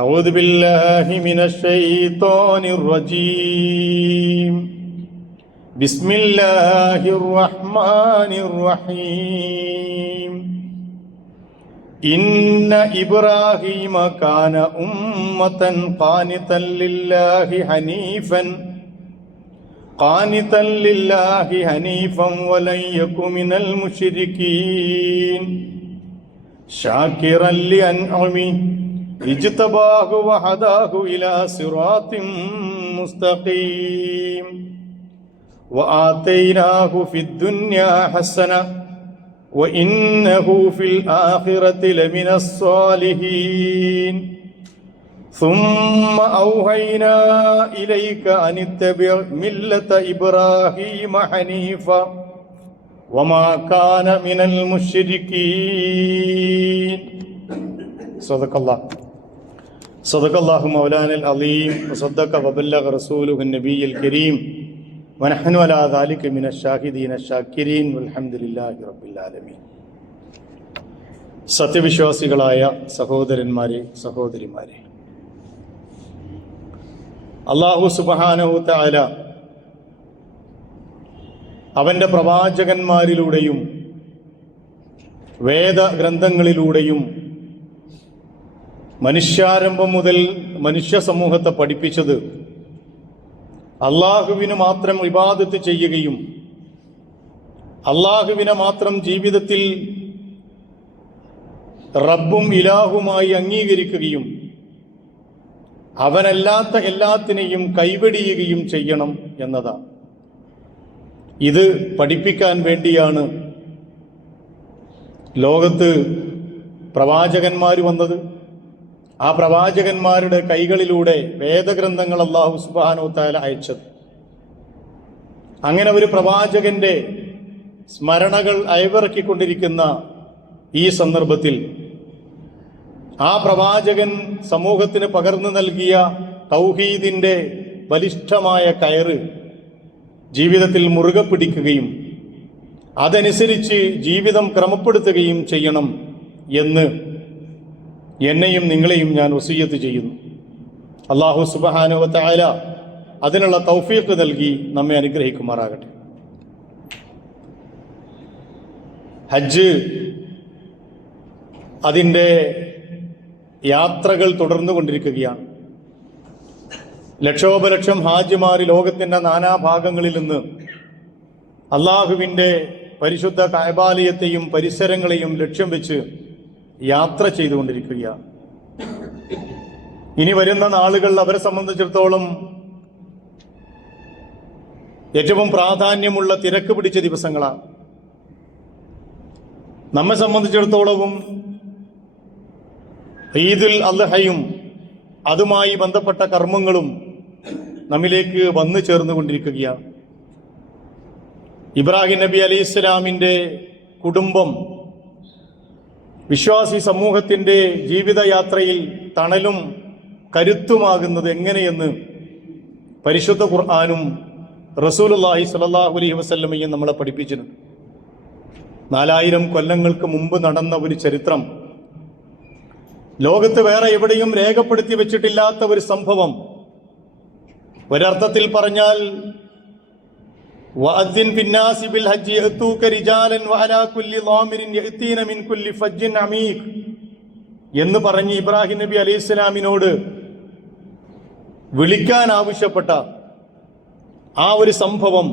أعوذ بالله من الشيطان الرجيم. بسم الله الرحمن الرحيم. إن إبراهيم كان أمة قانتا لله حنيفا ولن يكن من المشركين شاكرا لأنعمه اجتباه وهداه إلى صراط مستقيم وآتيناه في الدنيا حسنة وإنه في الآخرة لمن الصالحين ثم أوحينا إليك أن اتبع ملة إبراهيم حنيفا وما كان من المشركين. صدق الله مولانا العظيم وصدق وبلغ رسوله النبي الكريم ونحن على ذلك من الشاهدين الشاكرين والحمد لله رب العالمين. സത്യവിശ്വാസികളായ സഹോദരന്മാരെ, സഹോദരിമാരെ, അല്ലാഹു സുബ്ഹാനഹു തആല അവന്റെ പ്രവാചകന്മാരിലൂടെയും വേദഗ്രന്ഥങ്ങളിലൂടെയും മനുഷ്യാരംഭം മുതൽ മനുഷ്യ സമൂഹത്തെ പഠിപ്പിച്ചത് അള്ളാഹുവിന് മാത്രം ഇബാദത്ത് ചെയ്യുകയും അള്ളാഹുവിനെ മാത്രം ജീവിതത്തിൽ റബ്ബും ഇലാഹുമായി അംഗീകരിക്കുകയും അവനല്ലാത്ത എല്ലാത്തിനെയും കൈവെടിയുകയും ചെയ്യണം എന്നതാണ്. ഇത് പഠിപ്പിക്കാൻ വേണ്ടിയാണ് ലോകത്ത് പ്രവാചകന്മാർ വന്നത്. ആ പ്രവാചകന്മാരുടെ കൈകളിലൂടെ വേദഗ്രന്ഥങ്ങൾ അല്ലാഹു സുബ്ഹാനഹു തആല അയച്ചത്. അങ്ങനെ ഒരു പ്രവാചകന്റെ സ്മരണകൾ അയവിറക്കിക്കൊണ്ടിരിക്കുന്ന ഈ സന്ദർഭത്തിൽ ആ പ്രവാചകൻ സമൂഹത്തിന് പകർന്നു നൽകിയ തൗഹീദിന്റെ ബലിഷ്ഠമായ കയറ് ജീവിതത്തിൽ മുറുകെ പിടിക്കുകയും അതനുസരിച്ച് ജീവിതം ക്രമപ്പെടുത്തുകയും ചെയ്യണം എന്ന് എന്നെയും നിങ്ങളെയും ഞാൻ വസിയ്യത്ത് ചെയ്യുന്നു. അല്ലാഹു സുബ്ഹാനഹു വ തആല അതിനുള്ള തൗഫീഖ് നൽകി നമ്മെ അനുഗ്രഹിക്കുമാറാകട്ടെ. ഹജ്ജ് അതിൻ്റെ യാത്രകൾ തുടർന്നുകൊണ്ടിരിക്കുകയാണ്. ലക്ഷോപലക്ഷം ഹാജിമാർ ലോകത്തിൻ്റെ നാനാഭാഗങ്ങളിൽ നിന്ന് അള്ളാഹുവിൻ്റെ പരിശുദ്ധ കഅബാലയത്തെയും പരിസരങ്ങളെയും ലക്ഷ്യം വെച്ച് യാത്ര ചെയ്തുകൊണ്ടിരിക്കുകയാണ്. ഇനി വരുന്ന നാളുകൾ അവരെ സംബന്ധിച്ചിടത്തോളം ഏറ്റവും പ്രാധാന്യമുള്ള തിരക്ക് പിടിച്ച ദിവസങ്ങളാണ്. നമ്മെ സംബന്ധിച്ചിടത്തോളവും ഈദുൽ അദ്ഹയും അതുമായി ബന്ധപ്പെട്ട കർമ്മങ്ങളും നമ്മിലേക്ക് വന്നു ചേർന്നുകൊണ്ടിരിക്കുകയാണ്. ഇബ്രാഹിം നബി അലൈഹിസ്സലാമിൻ്റെ കുടുംബം വിശ്വാസി സമൂഹത്തിൻ്റെ ജീവിതയാത്രയിൽ തണലും കരുത്തുമാകുന്നത് എങ്ങനെയെന്ന് പരിശുദ്ധ ഖുർആനും റസൂലുള്ളാഹി സ്വല്ലല്ലാഹു അലൈഹി വസല്ലമയും നമ്മളെ പഠിപ്പിച്ചിട്ടുണ്ട്. 4000 കൊല്ലങ്ങൾക്ക് മുമ്പ് നടന്ന ഒരു ചരിത്രം, ലോകത്ത് വേറെ എവിടെയും രേഖപ്പെടുത്തി വെച്ചിട്ടില്ലാത്ത ഒരു സംഭവം. ഒരർത്ഥത്തിൽ പറഞ്ഞാൽ വഅദ്ദിൻ ഫിന്നാസി ബിൽ ഹജ്ജി യഅതൂക റിജാലൻ വഅലാ കുല്ലി ളാമിരിൻ യഅതീന മിൻ കുല്ലി ഫജ്ജിൻ അമീഖ് എന്ന് പറഞ്ഞ് ഇബ്രാഹിം നബി അലൈഹിസ്സലാമിനോട് വിളിക്കാൻ ആവശ്യപ്പെട്ട ആ ഒരു സംഭവം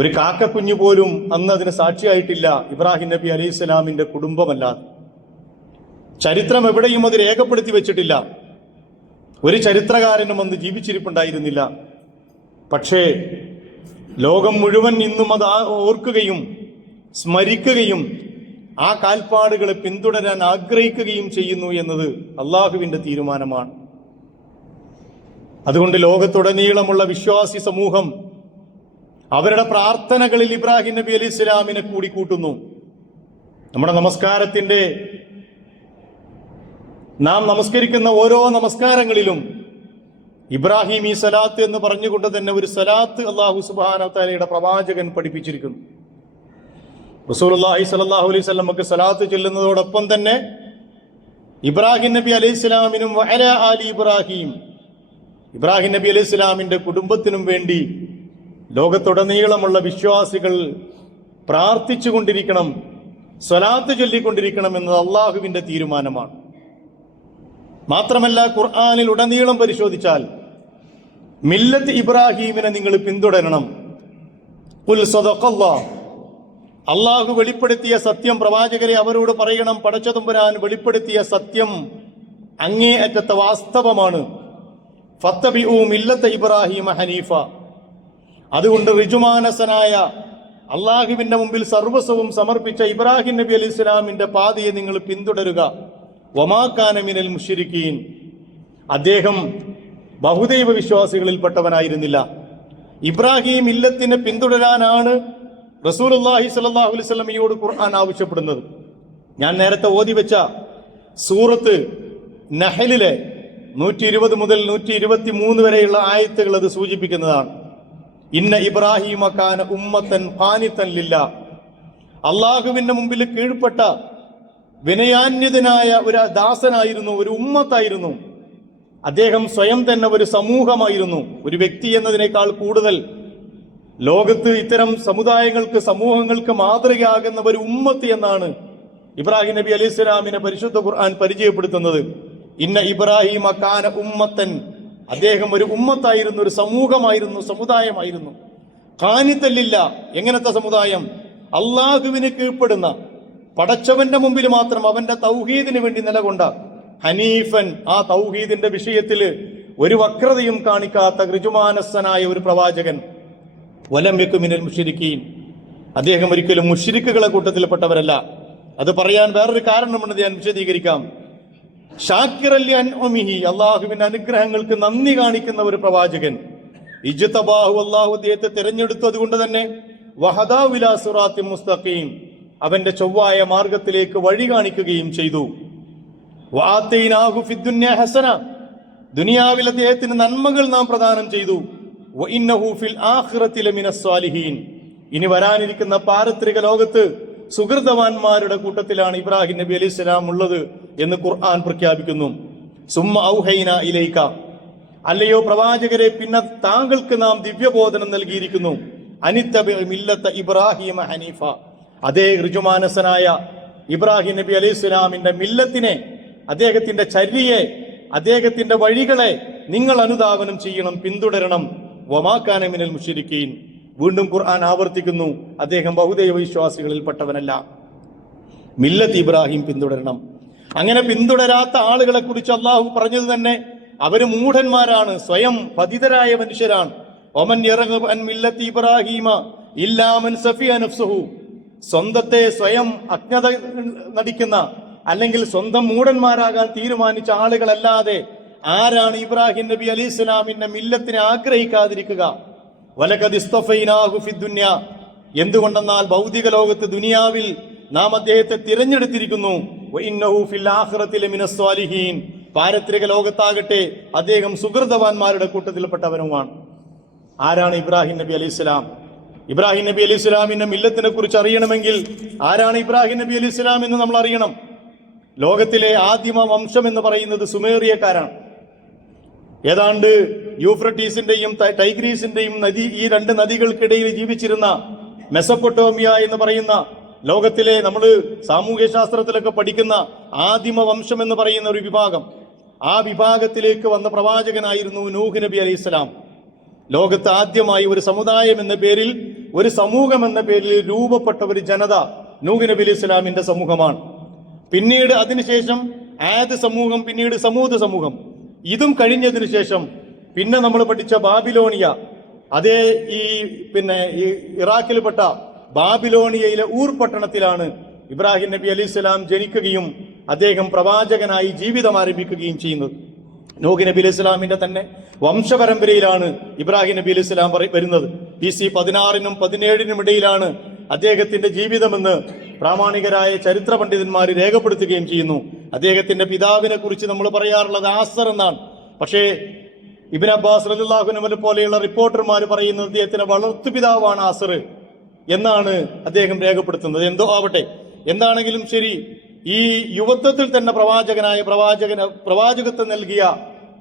ഒരു കാക്കക്കുഞ്ഞു പോലും അന്ന് അതിന് സാക്ഷിയായിട്ടില്ല, ഇബ്രാഹിം നബി അലൈഹിസ്സലാമിന്റെ കുടുംബമല്ലാതെ. ചരിത്രം എവിടെയും അത് രേഖപ്പെടുത്തി വെച്ചിട്ടില്ല. ഒരു ചരിത്രകാരനും അന്ന് ജീവിച്ചിരിപ്പുണ്ടായിരുന്നില്ല. പക്ഷേ ലോകം മുഴുവൻ ഇന്നും അത് ഓർക്കുകയും സ്മരിക്കുകയും ആ കാൽപ്പാടുകളെ പിന്തുടരാൻ ആഗ്രഹിക്കുകയും ചെയ്യുന്നു എന്നത് അള്ളാഹുവിൻ്റെ തീരുമാനമാണ്. അതുകൊണ്ട് ലോകത്തുടനീളമുള്ള വിശ്വാസി സമൂഹം അവരുടെ പ്രാർത്ഥനകളിൽ ഇബ്രാഹിം നബി അലൈഹി സ്വലാമിനെ കൂടി കൂട്ടുന്നു. നമ്മുടെ നമസ്കാരത്തിൻ്റെ നാം നമസ്കരിക്കുന്ന ഓരോ നമസ്കാരങ്ങളിലും ഇബ്രാഹിമി സലാത്ത് എന്ന് പറഞ്ഞുകൊണ്ട് തന്നെ ഒരു സലാത്ത് അല്ലാഹു സുബ്ഹാനഹു തആലയുടെ പ്രവാചകൻ പഠിപ്പിച്ചിരിക്കുന്നു. റസൂലുള്ളാഹി സ്വല്ലല്ലാഹു അലൈഹി വസല്ലമക്ക് സലാത്ത് ചൊല്ലുന്നതോടൊപ്പം തന്നെ ഇബ്രാഹിം നബി അലൈഹി സ്വലാമിനും വഅലാ ആലി ഇബ്രാഹിം, ഇബ്രാഹിം നബി അലൈഹി സ്വലാമിന്റെ കുടുംബത്തിനും വേണ്ടി ലോകത്തുടനീളമുള്ള വിശ്വാസികൾ പ്രാർത്ഥിച്ചു കൊണ്ടിരിക്കണം, സ്വലാത്ത് ചൊല്ലിക്കൊണ്ടിരിക്കണം എന്നത് അള്ളാഹുവിന്റെ തീരുമാനമാണ്. മാത്രമല്ല ഖുർആനിൽ ഉടനീളം പരിശോധിച്ചാൽ മില്ലത്ത് ഇബ്രാഹീമിനെ നിങ്ങൾ പിന്തുടരണം. ഖുൽ സദഖല്ലാഹ്, അള്ളാഹു വെളിപ്പെടുത്തിയ സത്യം പ്രവാചകരെ അവരോട് പറയണം, പടച്ചതമ്പുരാൻ വെളിപ്പെടുത്തിയ സത്യം അങ്ങേയറ്റത്തെ വാസ്തവമാണ്. ഫത്തബിഉ മില്ലത്ത് ഇബ്രാഹിമ ഹനീഫ, അതുകൊണ്ട് ഋജുമാനസനായ അള്ളാഹുവിന്റെ മുമ്പിൽ സർവസ്വവും സമർപ്പിച്ച ഇബ്രാഹിം നബി അലൈഹി സ്വലാമിന്റെ പാതയെ നിങ്ങൾ പിന്തുടരുക. വമാ കാന മിനൽ മുശ്രിക്കീൻ, അദ്ദേഹം ബഹുദൈവ വിശ്വാസികളിൽപ്പെട്ടവനായിരുന്നില്ല. ഇബ്രാഹിം മില്ലത്തിനെ പിന്തുടരാനാണ് റസൂലുള്ളാഹി സ്വല്ലല്ലാഹു അലൈഹി വസല്ലമയോട് ഖുർആൻ ആവശ്യപ്പെടുന്നത്. ഞാൻ നേരത്തെ ഓതി വെച്ച സൂറത്ത് നഹലിലെ 120 മുതൽ 123 വരെയുള്ള ആയത്തുകൾ അത് സൂചിപ്പിക്കുന്നതാണ്. ഇന്ന ഇബ്രാഹിമ കാന ഉമ്മത്തൻ ഖാനിതൻ ലില്ലാഹ്, അള്ളാഹുവിന്റെ മുമ്പിൽ കീഴ്പ്പെട്ട വിനയാന്യതനായ ഒരു ദാസനായിരുന്നു, ഒരു ഉമ്മത്തായിരുന്നു. അദ്ദേഹം സ്വയം തന്നെ ഒരു സമൂഹമായിരുന്നു. ഒരു വ്യക്തി എന്നതിനേക്കാൾ കൂടുതൽ ലോകത്ത് ഇത്തരം സമുദായങ്ങൾക്ക്, സമൂഹങ്ങൾക്ക് മാതൃകയാകുന്ന ഒരു ഉമ്മത്ത് എന്നാണ് ഇബ്രാഹിം നബി അലൈഹി സ്വലാമിനെ പരിശുദ്ധ ഖുർആൻ പരിചയപ്പെടുത്തുന്നത്. ഇന്ന ഇബ്രാഹിമ കാന ഉമ്മത്തൻ, അദ്ദേഹം ഒരു ഉമ്മത്തായിരുന്നു, ഒരു സമൂഹമായിരുന്നു, സമുദായമായിരുന്നു. ഖാനിതല്ലില്ല, എങ്ങനത്തെ സമുദായം? അള്ളാഹുവിന് കീഴ്പ്പെടുന്ന, പടച്ചവന്റെ മുമ്പിൽ മാത്രം അവന്റെ തൗഹീദിന് വേണ്ടി നിലകൊണ്ട ഹനീഫൻ, ആ തൗഹീദിന്റെ വിഷയത്തിൽ ഒരു വക്രതയും കാണിക്കാത്ത ഋജുമാനസ്സനായ ഒരു പ്രവാചകൻ. വലം യകു മിനൽ മുശ്രിക്കീൻ, അദ്ദേഹം ഒരിക്കലും മുശ്രിക്കുകളെ കൂട്ടത്തിൽപ്പെട്ടവരല്ല. അത് പറയാൻ വേറൊരു കാരണമുണ്ടെന്ന് ഞാൻ വിശദീകരിക്കാം. ഷാക്കിറല്ലി അൻഉമിഹി, അള്ളാഹുവിന്റെ അനുഗ്രഹങ്ങൾക്ക് നന്ദി കാണിക്കുന്ന ഒരു പ്രവാചകൻ. ഇജ്തബാഹു, അള്ളാഹു അദ്ദേഹത്തെ തിരഞ്ഞെടുത്തത് കൊണ്ട് തന്നെ വഹദാഹു ഇലാ സിറാത്തിൻ മുസ്തഖീം, അവന്റെ ചൊവ്വായ മാർഗത്തിലേക്ക് വഴി കാണിക്കുകയും ചെയ്തു. വആതൈനാഹു ഫിദ്ദുന്യ ഹസന, ദുനിയാവിൽ അദ്ദേഹത്തിന് നന്മകൾ നാം പ്രദാനം ചെയ്തു. വഇന്നഹു ഫിൽ ആഖിറതി ലമിനസ് സാലിഹീൻ, ഇനി വരാനിരിക്കുന്ന പാരത്രിക ലോകത്ത് സുഹൃതവാന്മാരുടെ കൂട്ടത്തിലാണ് ഇബ്രാഹിം നബി അലൈഹി സ്വലാം ഉള്ളത് എന്ന് ഖുർആൻ പ്രഖ്യാപിക്കുന്നു. സുമ്മ ഔഹൈന ഇലൈക, അല്ലയോ പ്രവാചകരെ, പിന്നെ താങ്കൾക്ക് നാം ദിവ്യബോധനം നൽകിയിരിക്കുന്നു. അനിത്തബി മില്ലത്ത ഇബ്രാഹിമ ഹനീഫ, അതേ ഋജുമാനസനായ ഇബ്രാഹിം നബി അലൈഹി സ്വലാമിന്റെ മില്ലത്തിനെ, അദ്ദേഹത്തിന്റെ ചര്യയെ, അദ്ദേഹത്തിന്റെ വഴികളെ നിങ്ങൾ അനുധാവനം ചെയ്യണം, പിന്തുടരണം. വമാ കാന മിനൽ മുശ്രിക്കീൻ, വീണ്ടും ഖുർആൻ ആവർത്തിക്കുന്നു, അദ്ദേഹം ബഹുദൈവ വിശ്വാസികളിൽപ്പെട്ടവനല്ല. മില്ലത്ത് ഇബ്രാഹിം പിന്തുടരണം. അങ്ങനെ പിന്തുടരാത്ത ആളുകളെ കുറിച്ച് അള്ളാഹു പറഞ്ഞത് തന്നെ അവര് മൂഢന്മാരാണ്, സ്വയം പതിതരായ മനുഷ്യരാണ്. ഒമൻ യർഗബ് അൻ മില്ലത്തി ഇബ്രാഹിമ ഇല്ലാ മൻ സഫിയ നഫ്സുഹു, സ്വന്തത്തെ സ്വയം അജ്ഞത നടിക്കുന്ന, അല്ലെങ്കിൽ സ്വന്തം മൂഢന്മാരാകാൻ തീരുമാനിച്ച ആളുകളല്ലാതെ ആരാണ് ഇബ്രാഹിം നബി അലൈഹി സ്വലാമിന്റെ മില്ലത്തിനെ ആഗ്രഹിക്കാതിരിക്കുക? വലഖദ് ഇസ്തഫൈനാഹു ഫിദ്ദുന്യ, എന്തുകൊണ്ടെന്നാൽ ഭൗതിക ലോകത്ത്, ദുനിയാവിൽ നാം അദ്ദേഹത്തെ തിരഞ്ഞെടുത്തിരിക്കുന്നു. വഇന്നഹു ഫിൽ ആഖിറതി ലമിനസ് സാലിഹീൻ, പാരത്രിക ലോകത്താകട്ടെ അദ്ദേഹം സുഹൃതവാന്മാരുടെ കൂട്ടത്തിൽപ്പെട്ടവനുമാണ്. ആരാണ് ഇബ്രാഹിം നബി അലൈഹി സ്വലാം? ഇബ്രാഹിം നബി അലൈഹി സ്വലാമിന്റെ മില്ലത്തിനെ കുറിച്ച് അറിയണമെങ്കിൽ ആരാണ് ഇബ്രാഹിം നബി അലൈഹി സ്വലാം എന്ന് നമ്മൾ അറിയണം. ലോകത്തിലെ ആദിമ വംശം എന്ന് പറയുന്നത് സുമേറിയക്കാരാണ്. ഏതാണ്ട് യൂഫ്രട്ടീസിന്റെയും ടൈഗ്രീസിന്റെയും നദി, ഈ രണ്ട് നദികൾക്കിടയിൽ ജീവിച്ചിരുന്ന മെസപ്പൊട്ടോമിയ എന്ന് പറയുന്ന ലോകത്തിലെ, നമ്മൾ സാമൂഹ്യ ശാസ്ത്രത്തിലൊക്കെ പഠിക്കുന്ന ആദിമ വംശം എന്ന് പറയുന്ന ഒരു വിഭാഗം, ആ വിഭാഗത്തിലേക്ക് വന്ന പ്രവാചകനായിരുന്നു നൂഹ് നബി അലൈഹി സ്വലാം. ലോകത്ത് ആദ്യമായി ഒരു സമുദായം എന്ന പേരിൽ, ഒരു സമൂഹം എന്ന പേരിൽ രൂപപ്പെട്ട ഒരു ജനത നൂഹ് നബി അലൈഹി സ്വലാമിന്റെ സമൂഹമാണ്. പിന്നീട് അതിനുശേഷം ആദ് സമൂഹം, പിന്നീട് സമൂദ് സമൂഹം. ഇതും കഴിഞ്ഞതിന് ശേഷം പിന്നെ നമ്മൾ പഠിച്ച ബാബിലോണിയ, അതേ ഈ ഇറാഖിൽപ്പെട്ട ബാബിലോണിയയിലെ ഊർ പട്ടണത്തിലാണ് ഇബ്രാഹിം നബി അലൈഹി സ്വലാം ജനിക്കുകയും അദ്ദേഹം പ്രവാചകനായി ജീവിതം ആരംഭിക്കുകയും ചെയ്യുന്നത്. നൂഹ് നബി അലൈഹി സ്വലാമിന്റെ തന്നെ വംശപരമ്പരയിലാണ് ഇബ്രാഹിം നബി അലൈഹി സ്വലാം വരുന്നത്. BC 16-നും 17-നും ഇടയിലാണ് അദ്ദേഹത്തിന്റെ ജീവിതമെന്ന് പ്രാമാണികരായ ചരിത്ര പണ്ഡിതന്മാർ രേഖപ്പെടുത്തുകയും ചെയ്യുന്നു. അദ്ദേഹത്തിന്റെ പിതാവിനെ കുറിച്ച് നമ്മൾ പറയാറുള്ളത് ആസർ എന്നാണ്. പക്ഷേ ഇബ്നു അബ്ബാസ് റളിയല്ലാഹു അൻഹു പോലെയുള്ള റിപ്പോർട്ടർമാർ പറയുന്നത് അദ്ദേഹത്തിന്റെ വളർത്തുപിതാവാണ് ആസർ എന്നാണ് അദ്ദേഹം രേഖപ്പെടുത്തുന്നത്. എന്തോ ആവട്ടെ, എന്താണെങ്കിലും ശരി, ഈ യുവത്വത്തിൽ തന്നെ പ്രവാചകത്വം നൽകിയ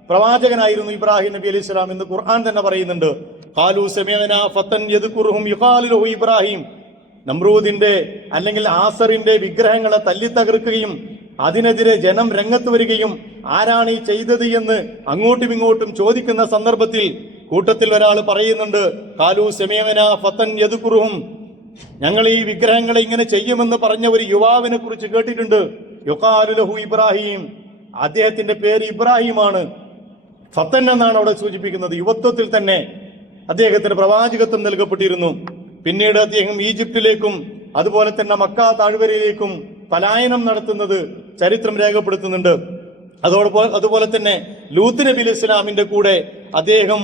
പ്രവാചകനായിരുന്നു ഇബ്രാഹിം നബി അലൈഹി സ്വലാം എന്ന് ഖുർആൻ തന്നെ പറയുന്നുണ്ട്. ഖാലൂ സമീഅനാ ഫതൻ യദ്കുറുഹും യുഖാലു ലഹു ഇബ്രാഹിം. നമ്രൂദിന്റെ അല്ലെങ്കിൽ ആസറിന്റെ വിഗ്രഹങ്ങളെ തല്ലി തകർക്കുകയും അതിനെതിരെ ജനം രംഗത്ത് വരികയും ആരാണ് ഈ ചെയ്തത് എന്ന് അങ്ങോട്ടും ഇങ്ങോട്ടും ചോദിക്കുന്ന സന്ദർഭത്തിൽ കൂട്ടത്തിൽ ഒരാൾ പറയുന്നുണ്ട്, ഖാലൂ സമീഅനാ ഫതൻ യദ്കുറുഹും, ഞങ്ങൾ ഈ വിഗ്രഹങ്ങളെ ഇങ്ങനെ ചെയ്യുമെന്ന് പറഞ്ഞ ഒരു യുവാവിനെ കുറിച്ച് കേട്ടിട്ടുണ്ട്. യുഖാലു ലഹു ഇബ്രാഹിം, അദ്ദേഹത്തിന്റെ പേര് ഇബ്രാഹിമാണ്. ഫത്തൻ എന്നാണ് അവിടെ സൂചിപ്പിക്കുന്നത്. യുവത്വത്തിൽ തന്നെ അദ്ദേഹത്തിന് പ്രവാചകത്വം നൽകപ്പെട്ടിരുന്നു. പിന്നീട് അദ്ദേഹം ഈജിപ്തിലേക്കും അതുപോലെ തന്നെ മക്ക താഴ്വരയിലേക്കും പലായനം നടത്തുന്നത് ചരിത്രം രേഖപ്പെടുത്തുന്നുണ്ട്. അതുപോലെ തന്നെ ലൂത്ത് നബി അലൈഹി ഇസ്ലാമിന്റെ കൂടെ അദ്ദേഹം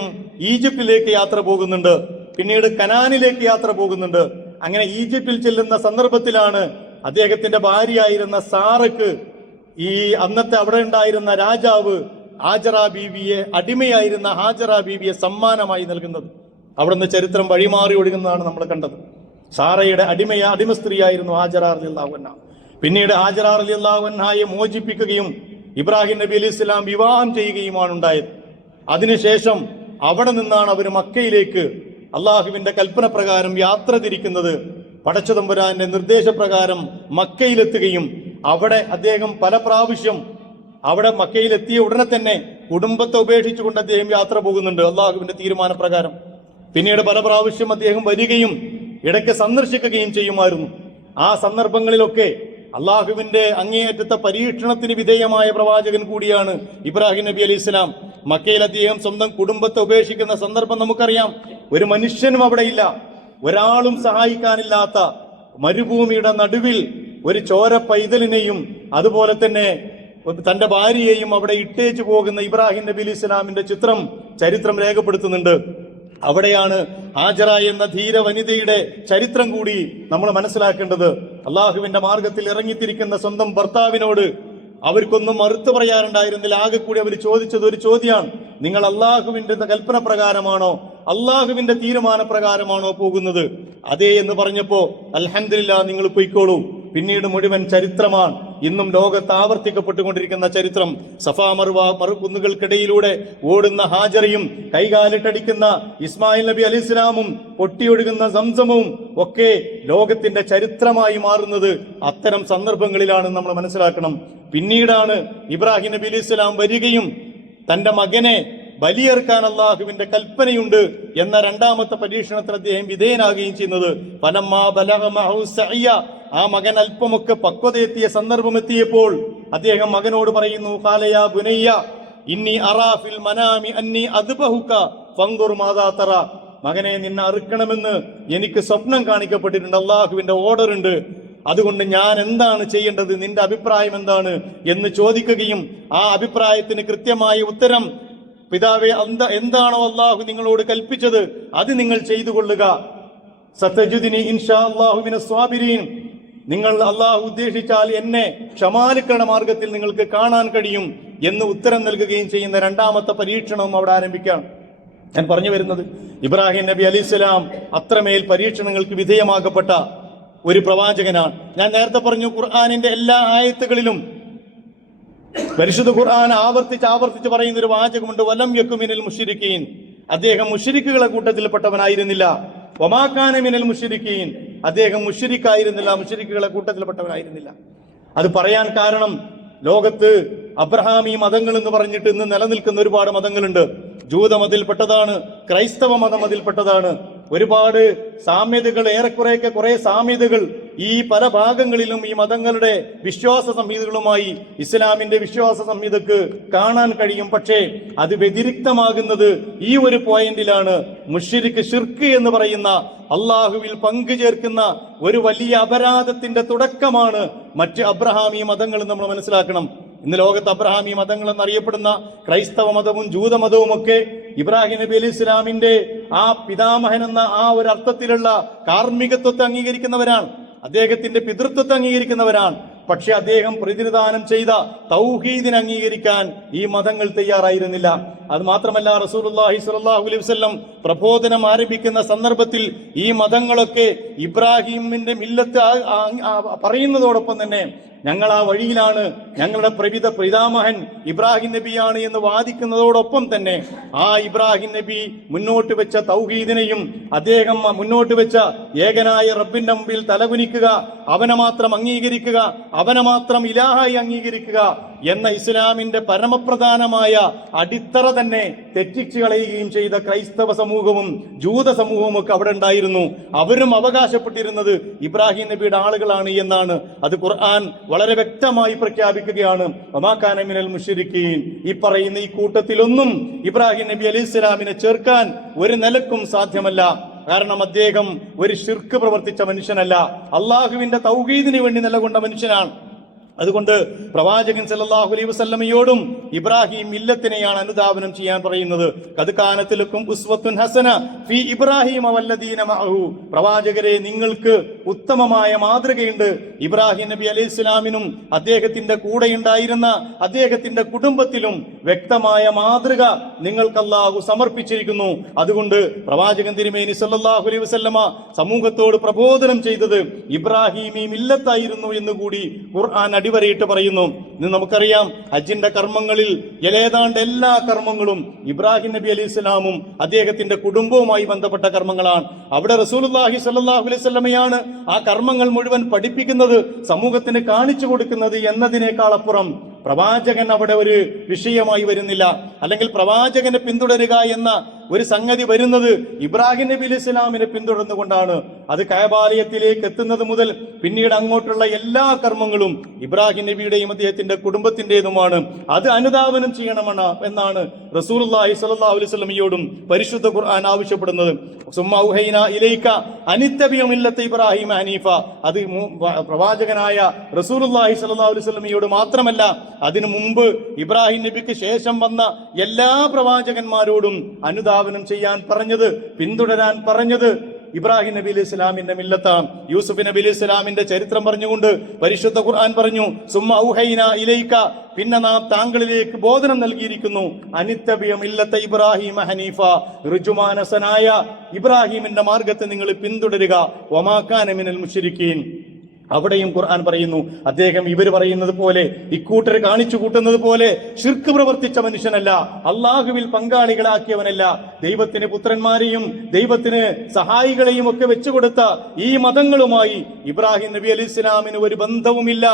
ഈജിപ്തിലേക്ക് യാത്ര പോകുന്നുണ്ട്. പിന്നീട് കനാനിലേക്ക് യാത്ര പോകുന്നുണ്ട്. അങ്ങനെ ഈജിപ്തിൽ ചെല്ലുന്ന സന്ദർഭത്തിലാണ് അദ്ദേഹത്തിന്റെ ഭാര്യയായിരുന്ന സാറയ്ക്ക് ഈ അന്നത്തെ അവിടെ ഉണ്ടായിരുന്ന രാജാവ് ഹാജറ ബീവിയെ, അടിമയായിരുന്ന ഹാജറ ബീവിയെ സമ്മാനമായി നൽകുന്നത്. അവിടുന്ന് ചരിത്രം വഴിമാറി ഒഴുകുന്നതാണ് നമ്മൾ കണ്ടത്. സാറയുടെ അടിമ സ്ത്രീയായിരുന്നു ഹാജറ റളിയല്ലാഹു അൻഹ. പിന്നീട് ഹാജറ റളിയല്ലാഹു അൻഹയെ മോചിപ്പിക്കുകയും ഇബ്രാഹിം നബി അലൈഹി സ്വലാം വിവാഹം ചെയ്യുകയുമാണ് ഉണ്ടായത്. അതിനുശേഷം അവിടെ നിന്നാണ് അവർ മക്കയിലേക്ക് അള്ളാഹുവിന്റെ കൽപ്പന പ്രകാരം യാത്ര തിരിക്കുന്നത്. പടച്ചതമ്പുരാന്റെ നിർദ്ദേശപ്രകാരം മക്കയിലെത്തുകയും അവിടെ അദ്ദേഹം പല പ്രാവശ്യം അവിടെ മക്കയിലെത്തിയ ഉടനെ തന്നെ കുടുംബത്തെ ഉപേക്ഷിച്ചുകൊണ്ട് അദ്ദേഹം യാത്ര പോകുന്നുണ്ട് അള്ളാഹുവിന്റെ തീരുമാനപ്രകാരം. പിന്നീട് പല പ്രാവശ്യം അദ്ദേഹം വരികയും ഇടയ്ക്ക് സന്ദർശിക്കുകയും ചെയ്യുമായിരുന്നു. ആ സന്ദർഭങ്ങളിലൊക്കെ അള്ളാഹുവിന്റെ അങ്ങേയറ്റത്തെ പരീക്ഷണത്തിന് വിധേയമായ പ്രവാചകൻ കൂടിയാണ് ഇബ്രാഹിം നബി അലൈഹി സ്വലാം. മക്കയിൽ അദ്ദേഹം സ്വന്തം കുടുംബത്തെ ഉപേക്ഷിക്കുന്ന സന്ദർഭം നമുക്കറിയാം. ഒരു മനുഷ്യനും അവിടെയില്ല, ഒരാളും സഹായിക്കാനില്ലാത്ത മരുഭൂമിയുടെ നടുവിൽ ഒരു ചോര പൈതലിനെയും അതുപോലെ തന്നെ തന്റെ ഭാര്യയെയും അവിടെ ഇട്ടേച്ചു പോകുന്ന ഇബ്രാഹിം നബി അലൈഹി സ്വലാമിന്റെ ചിത്രം ചരിത്രം രേഖപ്പെടുത്തുന്നുണ്ട്. അവിടെയാണ് ഹാജറ എന്ന ധീര വനിതയുടെ ചരിത്രം കൂടി നമ്മൾ മനസ്സിലാക്കേണ്ടത്. അള്ളാഹുവിന്റെ മാർഗത്തിൽ ഇറങ്ങിത്തിരിക്കുന്ന സ്വന്തം ഭർത്താവിനോട് അവർക്കൊന്നും മറുത്തു പറയാറുണ്ടായിരുന്നില്ല. ആകെ കൂടി അവർ ചോദിച്ചത് ഒരു ചോദ്യമാണ്, നിങ്ങൾ അള്ളാഹുവിന്റെ കൽപ്പന പ്രകാരമാണോ അള്ളാഹുവിന്റെ തീരുമാനപ്രകാരമാണോ പോകുന്നത്? അതേ എന്ന് പറഞ്ഞപ്പോ അൽഹംദുലില്ലാഹ്, നിങ്ങൾ പൊയ്ക്കോളൂ. പിന്നീട് മുഴുവൻ ചരിത്രമാണ് ഇന്നും ലോകത്ത് ആവർത്തിക്കപ്പെട്ടുകൊണ്ടിരിക്കുന്ന ചരിത്രം. സഫാ മർവ മറുകുന്നുകൾക്കിടയിലൂടെ ഓടുന്ന ഹാജറയും കൈകാലിട്ടടിക്കുന്ന ഇസ്മായിൽ നബി അലൈഹി സ്വലാമും പൊട്ടിയൊഴുകുന്ന സംസമും ഒക്കെ ലോകത്തിന്റെ ചരിത്രമായി മാറുന്നത് അത്തരം സന്ദർഭങ്ങളിലാണ് നമ്മൾ മനസ്സിലാക്കണം. പിന്നീടാണ് ഇബ്രാഹിം നബി അലൈഹി സ്വലാം വരികയും തന്റെ മകനെ ബലിയെറുക്കാൻ അള്ളാഹുവിന്റെ കൽപ്പനയുണ്ട് എന്ന രണ്ടാമത്തെ പരീക്ഷണത്തിന് അദ്ദേഹം വിധേയനാകുകയും ചെയ്യുന്നത്. ഫലമ്മാ ബലഗ മഅഹു സഅയ, ആ മകൻ അല്പമൊക്കെ പക്വതയെത്തിയ സന്ദർഭം എത്തിയപ്പോൾ അദ്ദേഹം മകനോട് പറയുന്നു, ഖാലയാ ബുനയ്യ ഇന്നി അറാ ഫിൽ മനാമി അന്നി അദ്ബഹുക ഫൻദുർ മാദാ തറ, മകനെ നിന്നെ അറുക്കണമെന്ന് എനിക്ക് സ്വപ്നം കാണിക്കപ്പെട്ടിട്ടുണ്ട്, അള്ളാഹുവിന്റെ ഓർഡർ ഉണ്ട്, അതുകൊണ്ട് ഞാൻ എന്താണ് ചെയ്യേണ്ടത്, നിന്റെ അഭിപ്രായം എന്താണ് എന്ന് ചോദിക്കുകയും ആ അഭിപ്രായത്തിന് കൃത്യമായ ഉത്തരം, പിതാവേ എന്താണോ അള്ളാഹു നിങ്ങളോട് കൽപ്പിച്ചത് അത് നിങ്ങൾ ചെയ്തു കൊള്ളുക, സതജിദിനി ഇൻഷാ അല്ലാഹു മിനസ് സ്വാബിരീൻ, നിങ്ങൾ അള്ളാഹു ഉദ്ദേശിച്ചാൽ എന്നെ ക്ഷമാലുക്കളുടെ മാർഗത്തിൽ നിങ്ങൾക്ക് കാണാൻ കഴിയും എന്ന് ഉത്തരം നൽകുകയും ചെയ്യുന്ന രണ്ടാമത്തെ പരീക്ഷണവും അവിടെ ആരംഭിക്കാം. ഞാൻ പറഞ്ഞു വരുന്നത്, ഇബ്രാഹിം നബി അലൈഹി സ്വലാം അത്രമേൽ പരീക്ഷണങ്ങൾക്ക് വിധേയമാക്കപ്പെട്ട ഒരു പ്രവാചകനാണ്. ഞാൻ നേരത്തെ പറഞ്ഞു, ഖുർആനിന്റെ എല്ലാ ആയത്തുകളിലും പരിശുദ്ധ ഖുർആൻ ആവർത്തിച്ച് പറയുന്ന ഒരു വാചകമുണ്ട്, വലം യകു മിനൽ മുശ്രിക്കീൻ, അദ്ദേഹം മുശ്രിക്കുകളെ കൂട്ടത്തിൽപ്പെട്ടവനായിരുന്നില്ല. വമാ കാന മിനൽ മുശ്രിക്കീൻ, അദ്ദേഹം മുശ്രിക്കായിരുന്നില്ല, മുശ്രിക്കുകളെ കൂട്ടത്തിൽപ്പെട്ടവനായിരുന്നില്ല. അത് പറയാൻ കാരണം, ലോകത്ത് അബ്രഹാമി മതങ്ങൾ എന്ന് പറഞ്ഞിട്ട് ഇന്ന് നിലനിൽക്കുന്ന ഒരുപാട് മതങ്ങളുണ്ട്. ജൂതമതിൽപ്പെട്ടതാണ്, ക്രൈസ്തവ മതം അതിൽപ്പെട്ടതാണ്. ഒരുപാട് സാമ്യതകൾ, ഏറെക്കുറെയൊക്കെ കുറെ സാമ്യതകൾ ഈ പല ഭാഗങ്ങളിലും ഈ മതങ്ങളുടെ വിശ്വാസ സംഹിതകളുമായി ഇസ്ലാമിന്റെ വിശ്വാസ സംഹിതക്ക് കാണാൻ കഴിയും. പക്ഷേ അത് വ്യതിരിക്തമാകുന്നത് ഈ ഒരു പോയിന്റിലാണ്. മുശ്രിക്ക്, ഷിർക്ക് എന്ന് പറയുന്ന അള്ളാഹുവിൽ പങ്കു ചേർക്കുന്ന ഒരു വലിയ അപരാധത്തിന്റെ തുടക്കമാണ് മറ്റ് അബ്രഹാമി മതങ്ങൾ നമ്മൾ മനസ്സിലാക്കണം. ഇന്ന് ലോകത്ത് അബ്രഹാമി മതങ്ങൾ എന്നറിയപ്പെടുന്ന ക്രൈസ്തവ മതവും ജൂതമതവും ഒക്കെ ഇബ്രാഹിം നബി അലൈഹി ഇസ്ലാമിന്റെ ആ പിതാമഹൻ എന്ന ആ ഒരു അർത്ഥത്തിലുള്ള കാർമ്മികത്വത്തെ അംഗീകരിക്കുന്നവരാണ്, അദ്ദേഹത്തിന്റെ പിതൃത്വത്തെ അംഗീകരിക്കുന്നവരാണ്. പക്ഷെ അദ്ദേഹം പ്രതിനിധാനം ചെയ്ത തൗഹീദിനെ അംഗീകരിക്കാൻ ഈ മതങ്ങൾ തയ്യാറായിരുന്നില്ല. അത് മാത്രമല്ല റസൂലുള്ളാഹി സ്വല്ലല്ലാഹു അലൈഹി വസല്ലം പ്രബോധനം ആരംഭിക്കുന്ന സന്ദർഭത്തിൽ ഈ മതങ്ങളൊക്കെ ഇബ്രാഹിമിന്റെ മില്ലത്ത് പറയുന്നതോടൊപ്പം തന്നെ ഞങ്ങൾ ആ വഴിയിലാണ്, ഞങ്ങളുടെ പിതാമഹൻ ഇബ്രാഹിം നബിയാണ് എന്ന് വാദിക്കുന്നതോടൊപ്പം തന്നെ ആ ഇബ്രാഹിം നബി മുന്നോട്ട് വെച്ച തൗഹീദിനെയും അദ്ദേഹം മുന്നോട്ട് വെച്ച ഏകനായ റബ്ബിന്റെ മുമ്പിൽ തലകുനിക്കുക, അവനെ മാത്രം അംഗീകരിക്കുക, അവനെ മാത്രം ഇലാഹായി അംഗീകരിക്കുക എന്ന ഇസ്ലാമിന്റെ പരമപ്രധാനമായ അടിത്തറ തന്നെ തെറ്റിച്ചു കളയുകയും ചെയ്ത ക്രൈസ്തവ സമൂഹവും ജൂത സമൂഹവും ഒക്കെ അവിടെ ഉണ്ടായിരുന്നു. അവരും അവകാശപ്പെട്ടിരുന്നത് ഇബ്രാഹിം നബിയുടെ ആളുകളാണ് എന്നാണ്. അത് ഖുർആൻ വളരെ വ്യക്തമായി പ്രഖ്യാപിക്കുകയാണ്. വമാ കാന മിനൽ മുശ്രിക്കീൻ. ഈ പറയുന്ന ഈ കൂട്ടത്തിലൊന്നും ഇബ്രാഹിം നബി അലൈഹി സ്വലാമിനെ ചേർക്കാൻ ഒരു നിലക്കും സാധ്യമല്ല. കാരണം അദ്ദേഹം ഒരു ശിർക്ക് പ്രവർത്തിച്ച മനുഷ്യനല്ല, അള്ളാഹുവിന്റെ തൗഹീദിന് വേണ്ടി നിലകൊണ്ട മനുഷ്യനാണ്. അതുകൊണ്ട് പ്രവാചകൻ സല്ലല്ലാഹു അലൈഹി വസല്ലമയോടും ഇബ്രാഹിം മില്ലത്തിനെയാണ് അനുധാവനം ചെയ്യാൻ പറയുന്നത്. ഖദ് കാനത് ലക്കും ഉസ്വത്തുൻ ഹസന ഫീ ഇബ്രാഹിമ വല്ലദീന മഅഹു. പ്രവാചകരെ, നിങ്ങൾക്ക് ഉത്തമമായ മാതൃകയുണ്ട് ഇബ്രാഹിം നബി അലൈഹി സ്വലാമിനും അദ്ദേഹത്തിന്റെ കൂടെയുണ്ടായിരുന്ന അദ്ദേഹത്തിന്റെ കുടുംബത്തിലും വ്യക്തമായ മാതൃക നിങ്ങൾക്ക് അല്ലാഹു സമർപ്പിച്ചിരിക്കുന്നു. അതുകൊണ്ട് പ്രവാചകൻ തിരുമേനി സല്ലല്ലാഹു അലൈഹി വസല്ലമ സമൂഹത്തോട് പ്രബോധനം ചെയ്തത് ഇബ്രാഹിമി മില്ലത്തായിരുന്നു എന്നുകൂടി ഖുർആൻ അടിവരയിട്ട് പറയുന്നു. ഇന്ന് നമുക്കറിയാം, ഹജ്ജിന്റെ കർമ്മങ്ങളിൽ ഏതാണ്ട് എല്ലാ കർമ്മങ്ങളും ഇബ്രാഹിം നബി അലൈഹി സ്വലാമും അദ്ദേഹത്തിന്റെ കുടുംബവുമായി ബന്ധപ്പെട്ട കർമ്മങ്ങളാണ്. അവിടെ റസൂലുള്ളാഹി സ്വല്ലല്ലാഹു അലൈഹി വസല്ലമയാണ് ആ കർമ്മങ്ങൾ മുഴുവൻ പഠിപ്പിക്കുന്നത്, സമൂഹത്തിന് കാണിച്ചു കൊടുക്കുന്നത് എന്നതിനേക്കാൾ അപ്പുറം പ്രവാചകൻ അവിടെ ഒരു വിഷയമായി വരുന്നില്ല. അല്ലെങ്കിൽ പ്രവാചകനെ പിന്തുടരുക എന്ന ഒരു സംഗതി വരുന്നത് ഇബ്രാഹിം നബി അലൈഹി സ്വലാമിനെ പിന്തുടർന്നുകൊണ്ടാണ്. അത് കഅബാലയത്തിലേക്ക് എത്തുന്നത് മുതൽ പിന്നീട് അങ്ങോട്ടുള്ള എല്ലാ കർമ്മങ്ങളും ഇബ്രാഹിം നബിയുടെയും അദ്ദേഹത്തിന്റെ കുടുംബത്തിന്റേതുമാണ്. അത് അനുധാവനം ചെയ്യണമെന്ന് എന്നാണ് റസൂലുള്ളാഹി സ്വല്ലല്ലാഹു അലൈഹി വസല്ലമയോടും പരിശുദ്ധ ഖുർആൻ ആവശ്യപ്പെടുന്നത്. സുമ്മ ഔഹൈനാ ഇലൈക അനിത്തബിഉ മില്ലത ഇബ്രാഹിം ഹനീഫ. അത് പ്രവാചകനായ റസൂലുള്ളാഹി സ്വല്ലല്ലാഹു അലൈഹി വസല്ലമയോട് മാത്രമല്ല, അതിനു മുമ്പ് ഇബ്രാഹിം നബിക്ക് ശേഷം വന്ന എല്ലാ പ്രവാചകന്മാരോടും അനുധാവനം ചെയ്യാൻ പറഞ്ഞത്, പിന്തുടരാൻ പറഞ്ഞത് ഇബ്രാഹിം നബി അലൈഹി സ്വലാമിന്റെ മില്ലത്താണ്. യൂസുഫ് നബി അലൈഹി സ്വലാമിന്റെ ചരിത്രം പറഞ്ഞുകൊണ്ട് പരിശുദ്ധ ഖുർആൻ പറഞ്ഞു, സുമ്മ ഔഹൈനാ ഇലൈക, പിന്നെ നാം താങ്കളിലേക്ക് ബോധനം നൽകിയിരിക്കുന്നു, അനിത്തബിയ മില്ലത്ത ഇബ്രാഹിം ഹനീഫ, ഋജുമാനസനായ ഇബ്രാഹിമിന്റെ മാർഗത്തെ നിങ്ങൾ പിന്തുടരുക, വമാ കാന മിനൽ മുശ്രിക്കീൻ. അവിടെയും ഖുർആൻ പറയുന്നു, അദ്ദേഹം ഇവർ പറയുന്നത് പോലെ, ഇക്കൂട്ടർ കാണിച്ചു കൂട്ടുന്നത് പോലെ ശിർക്ക് പ്രവർത്തിച്ച മനുഷ്യനല്ല, അള്ളാഹുവിൽ പങ്കാളികളാക്കിയവനല്ല, ദൈവത്തിന് പുത്രന്മാരെയും ദൈവത്തിന് സഹായികളെയും ഒക്കെ വെച്ചുകൊടുത്ത ഈ മതങ്ങളുമായി ഇബ്രാഹിം നബി അലൈഹി സ്വലാമിന് ഒരു ബന്ധവുമില്ല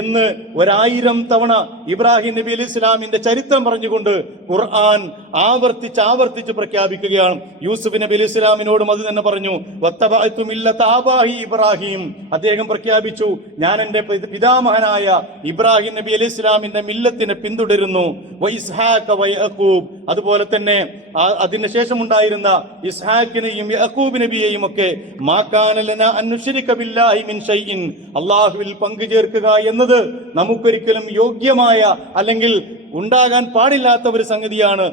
എന്ന് 1000 തവണ ഇബ്രാഹിം നബി അലൈഹി സ്വലാമിന്റെ ചരിത്രം പറഞ്ഞുകൊണ്ട് ഖുർആൻ ആവർത്തിച്ച് പ്രഖ്യാപിക്കുകയാണ്. യൂസുഫ് നബി അലൈഹി സ്വലാമിനോടും അത് തന്നെ പറഞ്ഞു, വത്തബഅതു മില്ലത ആബാഹി ഇബ്രാഹിം. അദ്ദേഹം പ്രഖ്യാപിച്ചു, ഞാൻ എന്റെ പിതാമഹനായ ഇബ്രാഹിം നബി അലൈഹി സ്വലാമിന്റെ മില്ലത്തിനെ പിന്തുടരുന്നു. അതുപോലെ തന്നെ അതിനുശേഷം ഉണ്ടായിരുന്ന ഇസ്ഹാഖിനെയും യഅഖൂബ് നബിയെയും ഒക്കെ അല്ലാഹുവിൽ പങ്കു ചേർക്കുക എന്നത് നമുക്കൊരിക്കലും യോഗ്യമായ അല്ലെങ്കിൽ ഉണ്ടാകാൻ പാടില്ലാത്ത ഒരു സംഗതിയാണ്.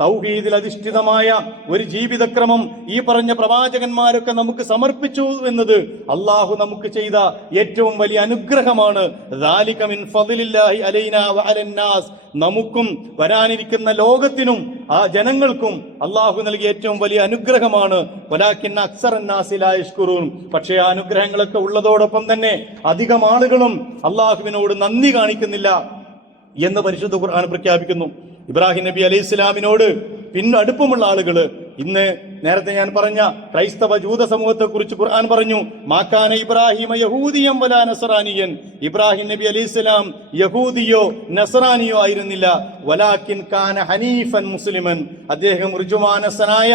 തൗഹീദിൽ അധിഷ്ഠിതമായ ഒരു ജീവിതക്രമം ഈ പറഞ്ഞ പ്രവാചകന്മാരൊക്കെ നമുക്ക് സമർപ്പിച്ചു എന്നത് അള്ളാഹു നമുക്ക് ചെയ്ത ഏറ്റവും വലിയ അനുഗ്രഹമാണ്. നമുക്കും വരാനിരിക്കുന്ന ലോകത്തിനും ആ ജനങ്ങൾക്കും അള്ളാഹു നൽകിയ ഏറ്റവും വലിയ അനുഗ്രഹമാണ്. വലാകിന്ന അക്സറന്നാസി ലാ യശ്കുറൂൻ. പക്ഷേ ആ അനുഗ്രഹങ്ങളൊക്കെ ഉള്ളതോടൊപ്പം തന്നെ അധികം ആളുകളും അള്ളാഹുവിനോട് നന്ദി കാണിക്കുന്നില്ല എന്ന് പരിശുദ്ധ ഖുർആൻ പ്രഖ്യാപിക്കുന്നു. ഇബ്രാഹിം നബി അലൈഹി സ്വലാമിനോട് അടുപ്പമുള്ള ആളുകള്, ഇന്ന് നേരത്തെ ഞാൻ പറഞ്ഞ ക്രൈസ്തവ ജൂത സമൂഹത്തെ കുറിച്ച് ഖുർആൻ പറഞ്ഞു, മാക്കാന ഇബ്രാഹിമ യഹൂദിയം വലാ നസ്രാനിയൻ. ഇബ്രാഹിം നബി അലൈഹി സ്വലാം യഹൂദിയോ നസ്രാനിയോ ആയിരുന്നില്ല, വലാകിൻ കാന ഹനീഫൻ മുസ്ലിമൻ. അദ്ദേഹം ഋജുമാനസനായ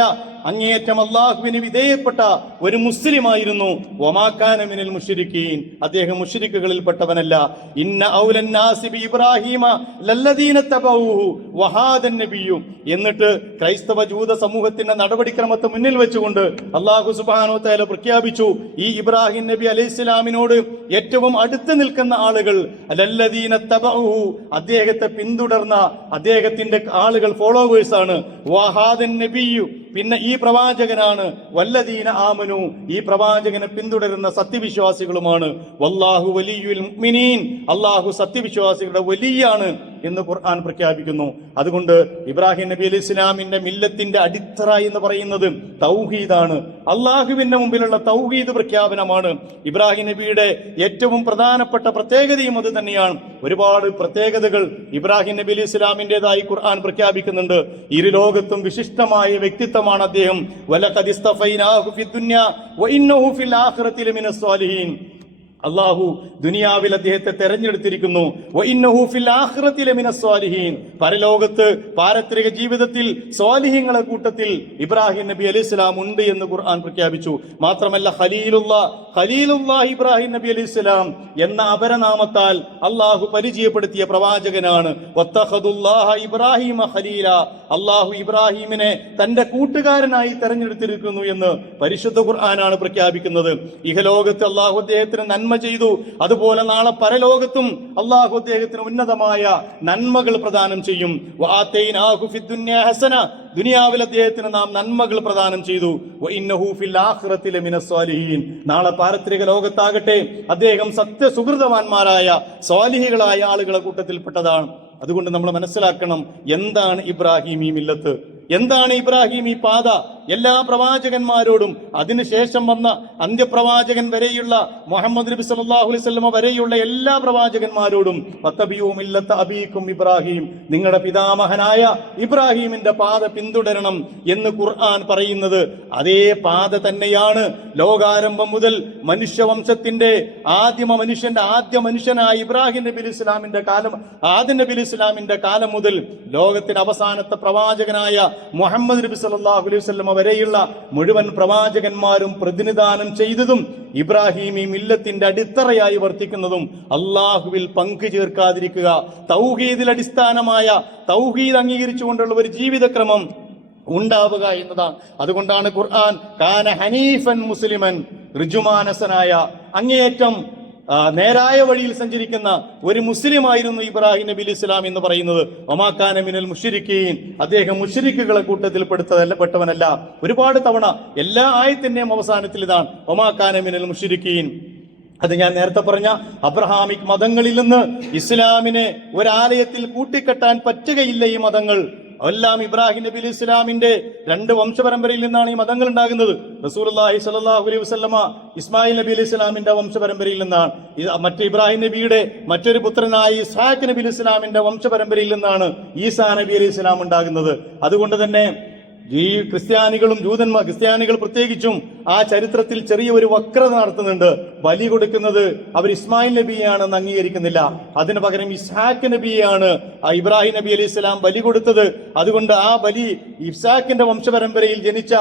അങ്ങേയറ്റം അള്ളാഹുവിന് വിധേയപ്പെട്ട ഒരു മുസ്ലിമായിരുന്നു. വമാ കാന മിനൽ മുശ്രിക്കീൻ. അദ്ദേഹം മുശ്രിക്കുകളിൽപ്പെട്ടവനല്ല. ഇന്ന ഔലൻ നാസി ബി ഇബ്രാഹിമ ലല്ലദീന തബഊഹു വഹാദൻ നബിയ്യു. എന്നിട്ട് ക്രൈസ്തവ ജൂത സമൂഹത്തിന്റെ നടപടിക്രമത്തെ മുന്നിൽ വെച്ചുകൊണ്ട് അല്ലാഹു സുബ്ഹാനഹു വ തആല പ്രഖ്യാപിച്ചു, ഈ ഇബ്രാഹിം നബി അലൈഹിസ്സലാമിനോട് ഏറ്റവും അടുത്ത് നിൽക്കുന്ന ആളുകൾ ലല്ലദീന തബഊഹു, അദ്ദേഹത്തെ പിന്തുടർന്ന അദ്ദേഹത്തിന്റെ ആളുകൾ, ഫോളോവേഴ്സ് ആണ്. വഹാദൻ നബിയ്യു, പിന്നെ ഈ പ്രവാചകനാണ് വല്ലദീന ആമനു, ഈ പ്രവാചകനെ പിന്തുടരുന്ന സത്യവിശ്വാസികളുമാണ്. വല്ലാഹു വലിയുൽ മുഅ്മിനീൻ, അല്ലാഹു സത്യവിശ്വാസികളുടെ വലിയാണ് എന്ന് ഖുർആൻ പ്രഖ്യാപിക്കുന്നു. അതുകൊണ്ട് ഇബ്രാഹിം നബി അലൈഹി ഇസ്ലാമിന്റെ മില്ലത്തിന്റെ അടിത്തറ എന്ന് പറയുന്നത് തൗഹീദാണ്. അള്ളാഹുവിന്റെ മുമ്പിലുള്ള തൗഹീദ് പ്രഖ്യാപനമാണ്. ഇബ്രാഹിം നബിയുടെ ഏറ്റവും പ്രധാനപ്പെട്ട പ്രത്യേകതയും അത് തന്നെയാണ്. ഒരുപാട് പ്രത്യേകതകൾ ഇബ്രാഹിം നബി അലൈഹി ഇസ്ലാമിൻ്റെതായി ഖുർആൻ പ്രഖ്യാപിക്കുന്നുണ്ട്. ഇരു ലോകത്തും വിശിഷ്ടമായ വ്യക്തിത്വമാണ് അദ്ദേഹം. വലഖദ് ഇസ്തഫൈനാഹു ഫിദ്ദുനിയ വഇന്നഹു ഫിൽ ആഖിറതി ലമിനസ് സ്വാലിഹീൻ. അള്ളാഹു ദുനിയാവിൽ അദ്ദേഹത്തെ തെരഞ്ഞെടുത്തിരിക്കുന്നു. വഇന്നഹു ഫിൽ ആഖിറതി ലമിനസ് സ്വാലിഹീൻ, പരലോകത്ത് പാരത്രിക ജീവിതത്തിൽ സ്വാലിഹീങ്ങളെ കൂട്ടത്തിൽ ഇബ്രാഹിം നബി അലൈഹി സ്വലാം ഉണ്ട് എന്ന് ഖുർആൻ പ്രഖ്യാപിച്ചു. മാത്രമല്ല ഖലീലുല്ലാഹ് ഇബ്രാഹിം നബി അലൈഹി സ്വലാം എന്ന അപരനാമത്താൽ അള്ളാഹു പരിചയപ്പെടുത്തിയ പ്രവാചകനാണ്. വത്തഖദുല്ലാഹ ഇബ്രാഹിമ ഖലീല, അള്ളാഹു ഇബ്രാഹിമിനെ തന്റെ കൂട്ടുകാരനായി തെരഞ്ഞെടുത്തിരിക്കുന്നു എന്ന് പരിശുദ്ധ ഖുർആനാണ് പ്രഖ്യാപിക്കുന്നത്. ഇഹലോകത്ത് അള്ളാഹു അദ്ദേഹത്തിന് നന്മ ചെയ്തു, അതുപോലെ നാളെ പരലോകത്തും അള്ളാഹു അദ്ദേഹത്തിന് ഉന്നതമായ നന്മകൾ പ്രദാനം ചെയ്യും. വആതൈനാഹു ഫിദ്ദുനിയ ഹസന, ദുനിയാവിൽ അദ്ദേഹത്തിന് നാം നന്മകൾ പ്രദാനം ചെയ്തു. വഇന്നഹു ഫിൽ ആഖിറതി ലമിനസ് സ്വാലിഹീൻ, നാളെ പാരത്രിക ലോകത്താകട്ടെ അദ്ദേഹം സത്യസുഹൃതവാന്മാരായ സ്വാലിഹികളായ ആളുകളെ കൂട്ടത്തിൽപ്പെട്ടതാണ്. അതുകൊണ്ട് നമ്മൾ മനസ്സിലാക്കണം, എന്താണ് ഇബ്രാഹിമി മില്ലത്ത്, എന്താണ് ഇബ്രാഹിമി പാത. എല്ലാ പ്രവാചകന്മാരോടും അതിനുശേഷം വന്ന അന്ത്യപ്രവാചകൻ വരെയുള്ള മുഹമ്മദ് നബി സല്ലല്ലാഹു അലൈഹി വസല്ലമ വരെയുള്ള എല്ലാ പ്രവാചകന്മാരോടും വത്തബിയു മില്ലത്ത അബീക്കും ഇബ്രാഹിം, നിങ്ങളുടെ പിതാമഹനായ ഇബ്രാഹിമിന്റെ പാത പിന്തുടരണം എന്ന് ഖുർആൻ പറയുന്നത് അതേ പാത തന്നെയാണ്. ലോകാരംഭം മുതൽ മനുഷ്യവംശത്തിന്റെ ആദ്യ മനുഷ്യനായ ഇബ്രാഹിം നബി അലൈഹി ഇസ്ലാമിന്റെ കാലം, ആദ്യ നബി അലൈഹി ഇസ്ലാമിന്റെ കാലം മുതൽ ലോകത്തിന്റെ അവസാനത്തെ പ്രവാചകനായ മുഹമ്മദ് നബി സല്ലല്ലാഹു അലൈഹി വസല്ലമ വരെയുള്ള മുഴുവൻ പ്രവാചകന്മാരും പ്രതിനിധാനം ചെയ്തതും ഇബ്രാഹിമി മില്ലത്തിന്റെ അടിത്തറയായി വർത്തിക്കുന്നതും അള്ളാഹുവിൽ പങ്കു ചേർക്കാതിരിക്കുക, തൗഹീദിൽ അടിസ്ഥാനമായ തൗഹീദ് അംഗീകരിച്ചുകൊണ്ടുള്ള ഒരു ജീവിതക്രമം ഉണ്ടാവുക എന്നതാണ്. അതുകൊണ്ടാണ് ഖുർആൻ കാന ഹനീഫൻ മുസ്ലിമൻ, ഋജുമാനസനായ അങ്ങേയറ്റം നേരായ വഴിയിൽ സഞ്ചരിക്കുന്ന ഒരു മുസ്ലിമായിരുന്നു ഇബ്രാഹിം നബി അലൈഹി സ്വലാം എന്ന് പറയുന്നത്. വമാ കാന മിനൽ മുശ്രിക്കീൻ, അദ്ദേഹം മുശ്രിക്കുകളെ കൂട്ടത്തിൽ പെട്ടവനല്ല. ഒരുപാട് തവണ എല്ലാ ആയത്തിന്റെയും അവസാനത്തിൽ ഇതാണ് വമാ കാന മിനൽ മുശ്രിക്കീൻ. അത് ഞാൻ നേരത്തെ പറഞ്ഞ അബ്രഹാമിക് മതങ്ങളിൽ നിന്ന് ഇസ്ലാമിനെ ഒരാലയത്തിൽ കൂട്ടിക്കെട്ടാൻ പറ്റുകയില്ല. ഈ മതങ്ങൾ എല്ലാം ഇബ്രാഹിം നബി അലൈഹി ഇസ്ലാമിന്റെ 2 വംശപരമ്പരയിൽ നിന്നാണ് ഈ മതങ്ങൾ ഉണ്ടാകുന്നത്. റസൂലുള്ളാഹി സ്വല്ലല്ലാഹു അലൈഹി വസല്ലമ ഇസ്മായിൽ നബി അലൈഹി ഇസ്ലാമിന്റെ വംശപരമ്പരയിൽ നിന്നാണ്. മറ്റേ ഇബ്രാഹിം നബിയുടെ മറ്റൊരു പുത്രനായ ഇസ്ഹാഖ് നബി അലൈഹി ഇസ്ലാമിന്റെ വംശപരമ്പരയിൽ നിന്നാണ് ഈസാ നബി അലൈഹി ഇസ്ലാം ഉണ്ടാകുന്നത്. അതുകൊണ്ട് തന്നെ ഈ ക്രിസ്ത്യാനികൾ പ്രത്യേകിച്ചും ആ ചരിത്രത്തിൽ ചെറിയൊരു വക്രത നടത്തുന്നുണ്ട്. ബലി കൊടുക്കുന്നത് അവർ ഇസ്മായിൽ നബിയാണെന്ന് അംഗീകരിക്കുന്നില്ല. അതിന് പകരം ഇസ്ഹാഖ് നബിയാണ് ഇബ്രാഹിം നബി അലൈഹി സ്വലാം ബലി കൊടുത്തത്. അതുകൊണ്ട് ആ ബലി ഇസ്ഹാഖിന്റെ വംശപരമ്പരയിൽ ജനിച്ച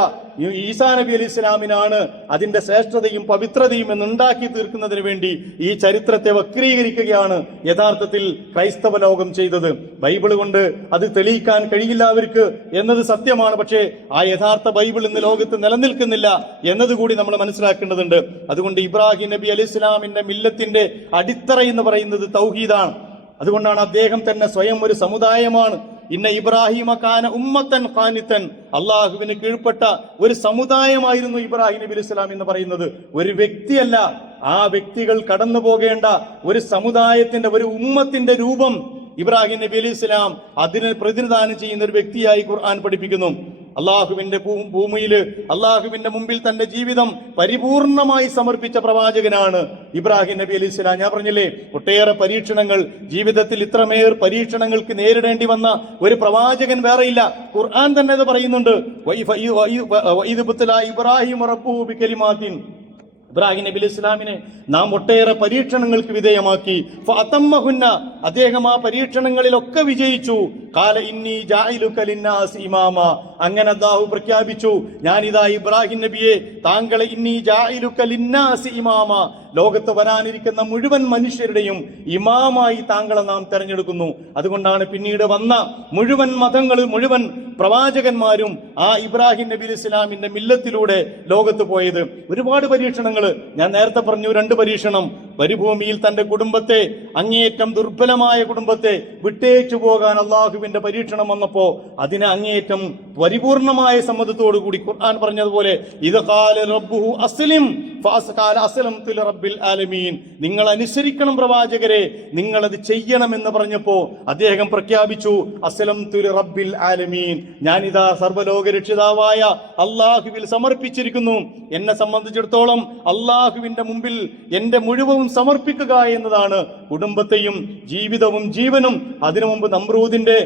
ഈസാ നബി അലൈഹി സ്വലാമിനാണ് അതിന്റെ ശ്രേഷ്ഠതയും പവിത്രതയും എന്നുണ്ടാക്കി തീർക്കുന്നതിന് വേണ്ടി ഈ ചരിത്രത്തെ വക്രീകരിക്കുകയാണ് യഥാർത്ഥത്തിൽ ക്രൈസ്തവ ലോകം ചെയ്തത്. ബൈബിൾ കൊണ്ട് അത് തെളിയിക്കാൻ കഴിയില്ല അവർക്ക് എന്നത് സത്യമാണ്. പക്ഷേ ആ യഥാർത്ഥ ബൈബിൾ ഇന്ന് ലോകത്ത് നിലനിൽക്കുന്നില്ല എന്നതുകൂടി നമ്മൾ മനസ്സിലാക്കേണ്ടതുണ്ട്. അതുകൊണ്ട് ഇബ്രാഹിം നബി അലൈഹി സ്വലാമിന്റെ മില്ലത്തിന്റെ അടിത്തറ എന്ന് പറയുന്നത് തൗഹീദാണ്. അതുകൊണ്ടാണ് അദ്ദേഹം തന്നെ സ്വയം ഒരു സമുദായമാണ്. ഇന്ന ഇബ്രാഹിമ കാന ഉമ്മത്തൻ ഖാനിത്തൻ, അള്ളാഹുവിന് കീഴ്പ്പെട്ട ഒരു സമുദായമായിരുന്നു ഇബ്രാഹിം നബി അലൈഹി സ്വലാം എന്ന് പറയുന്നത്. ഒരു വ്യക്തിയല്ല, ആ വ്യക്തികൾ കടന്നു പോകേണ്ട ഒരു സമുദായത്തിന്റെ, ഒരു ഉമ്മത്തിന്റെ രൂപം ഇബ്രാഹിം നബി അലൈഹി സ്വലാം അതിന് പ്രതിനിധാനം ചെയ്യുന്ന ഒരു വ്യക്തിയായി ഖുർആൻ പഠിപ്പിക്കുന്നു. അള്ളാഹുവിന്റെ ഭൂമിയിൽ അള്ളാഹുവിന്റെ മുമ്പിൽ തന്റെ ജീവിതം പരിപൂർണമായി സമർപ്പിച്ച പ്രവാചകനാണ് ഇബ്രാഹിം നബി അലൈഹി സ്വലാം. ഞാൻ പറഞ്ഞില്ലേ, ഒട്ടേറെ പരീക്ഷണങ്ങൾ ജീവിതത്തിൽ, ഇത്രമേർ പരീക്ഷണങ്ങൾക്ക് നേരിടേണ്ടി വന്ന ഒരു പ്രവാചകൻ വേറെയില്ല. ഖുർആൻ തന്നെ അത് പറയുന്നുണ്ട്. ഇബ്രാഹിം നബി അലൈഹി സ്വലാമിനെ നാം ഒട്ടേറെ പരീക്ഷണങ്ങൾക്ക് വിധേയമാക്കി. ഫഅതമ്മഹുന്ന, അദ്ദേഹം ആ പരീക്ഷണങ്ങളിലൊക്കെ വിജയിച്ചു. ഖാല ഇന്നി ജാഇലുക ലിന്നാസി ഇമാമ, അങ്ങനെ അല്ലാഹു പ്രഖ്യാപിച്ചു, ഞാനിതാ ഇബ്രാഹിം നബിയെ താങ്കളെ ഇന്നി ജാഇലുക ലിന്നാസി ഇമാമ, ലോകത്ത് വരാനിരിക്കുന്ന മുഴുവൻ മനുഷ്യരുടെയും ഇമാമായി താങ്കളെ നാം തെരഞ്ഞെടുക്കുന്നു. അതുകൊണ്ടാണ് പിന്നീട് വന്ന മുഴുവൻ മതങ്ങളും മുഴുവൻ പ്രവാചകന്മാരും ആ ഇബ്രാഹിം നബി അലൈഹി സ്വലാമിന്റെ മില്ലത്തിലൂടെ ലോകത്ത് പോയത്. ഒരുപാട് പരീക്ഷണങ്ങൾ ഞാൻ നേരത്തെ പറഞ്ഞു, 2 പരീക്ഷണം. മരുഭൂമിയിൽ തന്റെ കുടുംബത്തെ, അങ്ങേയറ്റം ദുർബലമായ കുടുംബത്തെ വിട്ടേച്ചു പോകാൻ അള്ളാഹുവിന്റെ പരീക്ഷണം വന്നപ്പോ അതിനെ അങ്ങേയറ്റം പരിപൂർണമായ സമ്മതത്തോടു കൂടി ഖുർആൻ പറഞ്ഞതുപോലെ ഇത് ഖാല റബ്ബുഹു അസ്ലിം ഫഅസ്ഖാല അസ്ലംതു ലിറബ്ബിൽ ആലമീൻ, നിങ്ങൾ അനുസരിക്കണം പ്രവാചകരെ, നിങ്ങൾ അത് ചെയ്യണമെന്ന് പറഞ്ഞപ്പോ അദ്ദേഹം പ്രഖ്യാപിച്ചു അസ്ലംതു ലിറബ്ബിൽ ആലമീൻ, ഞാനിതാ സർവ്വലോക രക്ഷിതാവായ അള്ളാഹുവിൽ സമർപ്പിച്ചിരിക്കുന്നു. എന്നെ സംബന്ധിച്ചിടത്തോളം അള്ളാഹുവിന്റെ മുമ്പിൽ എന്റെ മുഴുവനും സമർപ്പിക്കുക എന്നതാണ് കുടുംബത്തെയും ജീവിതവും ജീവനും. അതിനു മുമ്പ് നമ്രൂദിന്റെ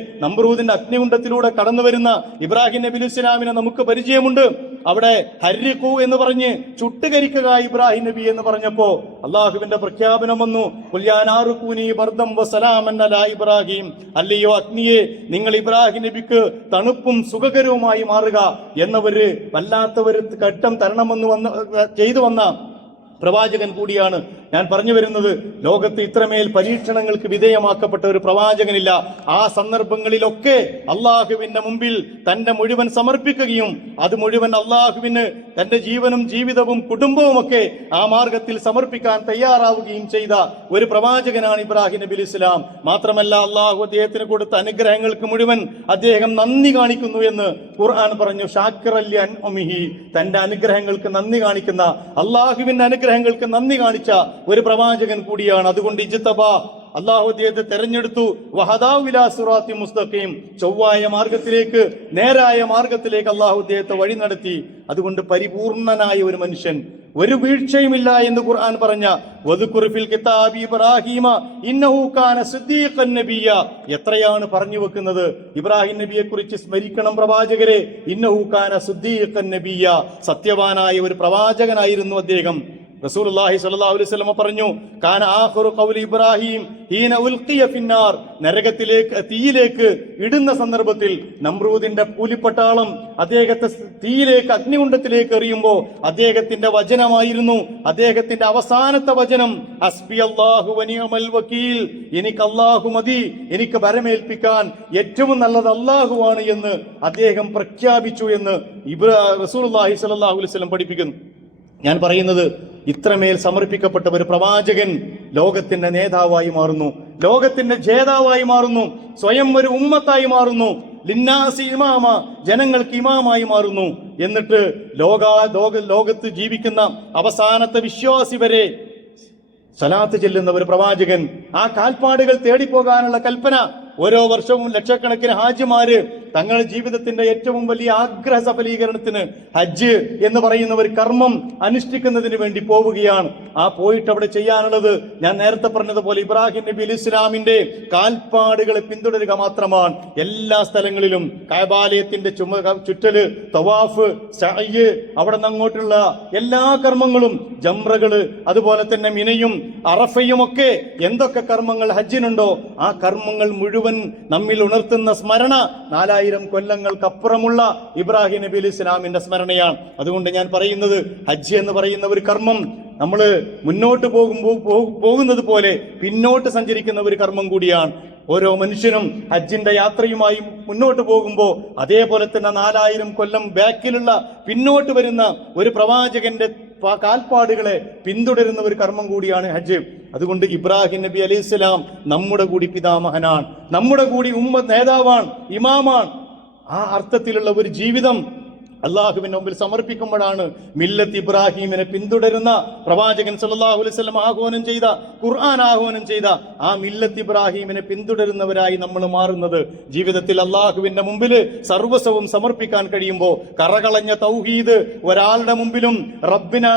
അഗ്നികുണ്ഡത്തിലൂടെ കടന്നു വരുന്ന ഇബ്രാഹിം നബി ഇസ്ലാമിനെ നമുക്ക് പരിചയമുണ്ട്. അവിടെ ഹരിഖു എന്ന് പറഞ്ഞ് ചുട്ടുകരിക്കുക ഇബ്രാഹിം നബി എന്ന് പറഞ്ഞപ്പോ അള്ളാഹുവിന്റെ പ്രഖ്യാപനം വന്നു, ഇബ്രാഹിം, അല്ലയോ അഗ്നിയെ, നിങ്ങൾ ഇബ്രാഹിം നബിക്ക് തണുപ്പും സുഖകരവുമായി മാറുക എന്നവര് വല്ലാത്തവര് ഘട്ടം തരണമെന്ന് ചെയ്തു വന്ന പ്രവാചകൻ കൂടിയാണ്. ഞാൻ പറഞ്ഞു വരുന്നത്, ലോകത്ത് ഇത്രമേൽ പരീക്ഷണങ്ങൾക്ക് വിധേയമാക്കപ്പെട്ട ഒരു പ്രവാചകനില്ല. ആ സന്ദർഭങ്ങളിലൊക്കെ അള്ളാഹുവിന്റെ മുമ്പിൽ തന്റെ മുഴുവൻ സമർപ്പിക്കുകയും അത് മുഴുവൻ അള്ളാഹുവിന് തന്റെ ജീവനും ജീവിതവും കുടുംബവും ഒക്കെ ആ മാർഗത്തിൽ സമർപ്പിക്കാൻ തയ്യാറാവുകയും ചെയ്ത ഒരു പ്രവാചകനാണ് ഇബ്രാഹിം നബി ഇസ്ലാം. മാത്രമല്ല അള്ളാഹു അദ്ദേഹത്തിന് കൊടുത്ത അനുഗ്രഹങ്ങൾക്ക് മുഴുവൻ അദ്ദേഹം നന്ദി കാണിക്കുന്നു എന്ന് ഖുർആൻ പറഞ്ഞു. ഷാക്കിറല്ലി അൻഉമിഹി, തന്റെ അനുഗ്രഹങ്ങൾക്ക് നന്ദി കാണിക്കുന്ന, അള്ളാഹുവിന്റെ അനുഗ്രഹങ്ങൾക്ക് നന്ദി കാണിച്ച ഒരു പ്രവാചകൻ കൂടിയാണ്. അതുകൊണ്ട് അള്ളാഹു അദ്ദേഹത്തെ തെരഞ്ഞെടുത്തു. വഹദാഉ സിറാത്തി മുസ്തഖീം, ചൊവ്വായ മാർഗത്തിലേക്ക്, നേരായ മാർഗത്തിലേക്ക് അള്ളാഹു അദ്ദേഹത്തെ വഴി നടത്തി. അതുകൊണ്ട് പരിപൂർണനായ ഒരു മനുഷ്യൻ, ഒരു വീഴ്ചയുമില്ല എന്ന് ഖുർആൻ പറഞ്ഞ വദ്കുർ ഫിൽ കിതാബി ഇബ്രാഹീമ ഇന്നഹു കാന സിദ്ദീഖൻ നബിയ്യ, എത്രയാണ് പറഞ്ഞു വെക്കുന്നത്. ഇബ്രാഹിം നബിയെ കുറിച്ച് സ്മരിക്കണം പ്രവാചകരെ. ഇന്നഹു കാന സിദ്ദീഖൻ നബിയ്യ, സത്യവാനായ ഒരു പ്രവാചകനായിരുന്നു അദ്ദേഹം. റസൂലുള്ളാഹി സ്വല്ലല്ലാഹു അലൈഹി വസല്ലം പറഞ്ഞു, കാന ആഖിറു ഖൗലി ഇബ്രാഹിം ഹീന ഉൽഖിയ ഫിന്നാർ, നരകത്തിലേക്ക്, തീയിലേക്ക് ഇടുന്ന സന്ദർഭത്തിൽ നമ്രൂദിന്റെ കൂലിപ്പട്ടാളം അദ്ദേഹത്തെ തീയിലേക്ക്, അഗ്നികുണ്ഡത്തിലേക്ക് എറിയുമ്പോൾ അദ്ദേഹത്തിന്റെ വചനമായിരുന്നു, അദ്ദേഹത്തിന്റെ അവസാനത്തെ വചനം, ഹസ്ബി അല്ലാഹു വനിഅമൽ വകീൽ, എനിക്ക് അല്ലാഹു മതി, എനിക്ക് ഭരമേൽപ്പിക്കാൻ ഏറ്റവും നല്ലത് അല്ലാഹുവാണ് എന്ന് അദ്ദേഹം പ്രഖ്യാപിച്ചു എന്ന് റസൂലുള്ളാഹി സ്വല്ലല്ലാഹു അലൈഹി വസല്ലം പഠിപ്പിക്കുന്നു. ഞാൻ പറയുന്നത്, ഇത്രമേൽ സമർപ്പിക്കപ്പെട്ട ഒരു പ്രവാചകൻ ലോകത്തിന്റെ നേതാവായി മാറുന്നു, ലോകത്തിന്റെ ജേതാവായി മാറുന്നു, സ്വയം ഒരു ഉമ്മത്തായി മാറുന്നു, ലിന്നാസി ഇമാമ, ജനങ്ങൾക്ക് ഇമാമായി മാറുന്നു. എന്നിട്ട് ലോകത്ത് ജീവിക്കുന്ന അവസാനത്തെ വിശ്വാസി വരെ സലാത്ത് ചെല്ലുന്ന ഒരു പ്രവാചകൻ. ആ കാൽപ്പാടുകൾ തേടിപ്പോകാനുള്ള കൽപ്പന. ഓരോ വർഷവും ലക്ഷക്കണക്കിന് ഹാജിമാര് തങ്ങളുടെ ജീവിതത്തിന്റെ ഏറ്റവും വലിയ ആഗ്രഹ സഫലീകരണത്തിന് ഹജ്ജ് എന്ന് പറയുന്ന ഒരു കർമ്മം അനുഷ്ഠിക്കുന്നതിന് വേണ്ടി പോവുകയാണ്. ആ പോയിട്ട് അവിടെ ചെയ്യാനുള്ളത് ഞാൻ നേരത്തെ പറഞ്ഞതുപോലെ ഇബ്രാഹിം നബി ഇസ്ലാമിന്റെ കാൽപ്പാടുകളെ പിന്തുടരുക മാത്രമാണ്. എല്ലാ സ്ഥലങ്ങളിലും കഅബാലയത്തിന്റെ ചുറ്റല്, തവാഫ്, സഅയ്, അവിടെ നിന്ന് അങ്ങോട്ടുള്ള എല്ലാ കർമ്മങ്ങളും, ജംറകള്, അതുപോലെ തന്നെ മിനയും അറഫയും ഒക്കെ എന്തൊക്കെ കർമ്മങ്ങൾ ഹജ്ജിനുണ്ടോ ആ കർമ്മങ്ങൾ മുഴുവൻ നമ്മിൽ ഉണർത്തുന്ന സ്മരണ 4000 കൊല്ലങ്ങൾക്കപ്പുറമുള്ള ഇബ്രാഹിം നബി ഇസ്ലാമിന്റെ സ്മരണയാണ്. അതുകൊണ്ട് ഞാൻ പറയുന്നത്, ഹജ്ജ് എന്ന് പറയുന്ന ഒരു കർമ്മം നമ്മൾ മുന്നോട്ട് പോകുന്നത് പോലെ പിന്നോട്ട് സഞ്ചരിക്കുന്ന ഒരു കർമ്മം കൂടിയാണ്. ഓരോ മനുഷ്യനും ഹജ്ജിന്റെ യാത്രയുമായി മുന്നോട്ട് പോകുമ്പോൾ അതേപോലെ തന്നെ 4000 കൊല്ലം ബാക്കിലുള്ള പിന്നോട്ട് വരുന്ന ഒരു പ്രവാചകന്റെ കാൽപ്പാടുകളെ പിന്തുടരുന്ന ഒരു കർമ്മം കൂടിയാണ് ഹജ്ജ്. അതുകൊണ്ട് ഇബ്രാഹിം നബി അലൈഹിസ്സലാം നമ്മുടെ കൂടി പിതാമഹനാണ്, നമ്മുടെ കൂടി നേതാവാണ്, ഇമാമാണ്. ആ അർത്ഥത്തിലുള്ള ഒരു ജീവിതം അള്ളാഹുവിന്റെ മുമ്പിൽ സമർപ്പിക്കുമ്പോഴാണ് മില്ലത്ത് ഇബ്രാഹിമിനെ പിന്തുടരുന്ന പ്രവാചകൻ സല്ലല്ലാഹു അലൈഹി വസല്ലം ആഹ്വാനം ചെയ്ത, ഖുർആൻ ആഹ്വാനം ചെയ്ത ആ മില്ലത്ത് ഇബ്രാഹിമിനെ പിന്തുടരുന്നവരായി നമ്മൾ മാറുന്നത്. ജീവിതത്തിൽ അള്ളാഹുവിന്റെ മുമ്പിൽ സർവസ്വവും സമർപ്പിക്കാൻ കഴിയുമ്പോൾ, കറകളഞ്ഞ തൗഹീദ് ഒരാളുടെ മുമ്പിലും റബ്ബിന്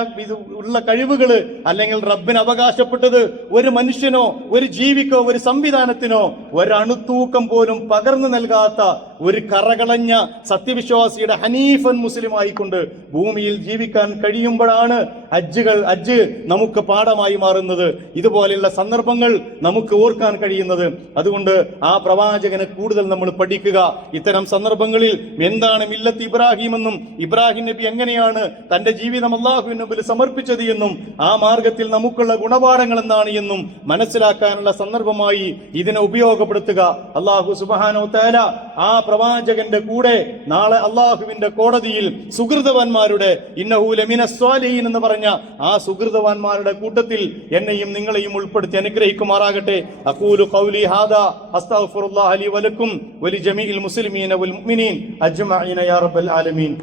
ഉള്ള കഴിവുകള് അല്ലെങ്കിൽ റബ്ബിന് അവകാശപ്പെട്ടത് ഒരു മനുഷ്യനോ ഒരു ജീവിക്കോ ഒരു സംവിധാനത്തിനോ ഒരണുത്തൂക്കം പോലും പകർന്നു നൽകാത്ത ഒരു കറകളഞ്ഞ സത്യവിശ്വാസിയുടെ ഹനീഫൻ മുസ്ലിം ആയിക്കൊണ്ട് ഭൂമിയിൽ ജീവിക്കാൻ കഴിയുമ്പോഴാണ് ഹജ്ജ് നമുക്ക് പാഠമായി മാറുന്നത്. ഇതുപോലെയുള്ള സന്ദർഭങ്ങൾ നമുക്ക് ഓർക്കാൻ കഴിയുന്നത്. അതുകൊണ്ട് ആ പ്രവാചകനെ കൂടുതൽ നമ്മൾ പഠിക്കുക. ഇത്തരം സന്ദർഭങ്ങളിൽ എന്താണ് മില്ലത്ത് ഇബ്രാഹിം എന്നും ഇബ്രാഹിം നബി എങ്ങനെയാണ് തന്റെ ജീവിതം അള്ളാഹുവിന് മുമ്പിൽ സമർപ്പിച്ചത് എന്നും ആ മാർഗത്തിൽ നമുക്കുള്ള ഗുണപാഠങ്ങൾ എന്താണ് എന്നും മനസ്സിലാക്കാനുള്ള സന്ദർഭമായി ഇതിനെ ഉപയോഗപ്പെടുത്തുക. അള്ളാഹു സുബ്ഹാനഹു വ തആല ആ പ്രവാചകന്റെ കൂടെ നാളെ അള്ളാഹുവിന്റെ കോടതി കോടതിയിൽ സുഹൃതവാന്മാരുടെ ഇന്നഹു ലമിന സ്വാലിഹീൻ എന്ന് പറഞ്ഞ ആ സുഹൃതവാന്മാരുടെ കൂട്ടത്തിൽ എന്നെയും നിങ്ങളെയും ഉൾപ്പെടുത്തി അനുഗ്രഹിക്കുമാറാകട്ടെ. അഖൂലു ഖൗലി ഹാദാ അസ്തഗ്ഫിറുല്ലാഹ ലി വലക്കും വലി ജമീഇൽ മുസ്ലിമീന വൽ മുഅ്മിനീൻ അജ്മഈന യാ റബ്ബൽ ആലമീൻ.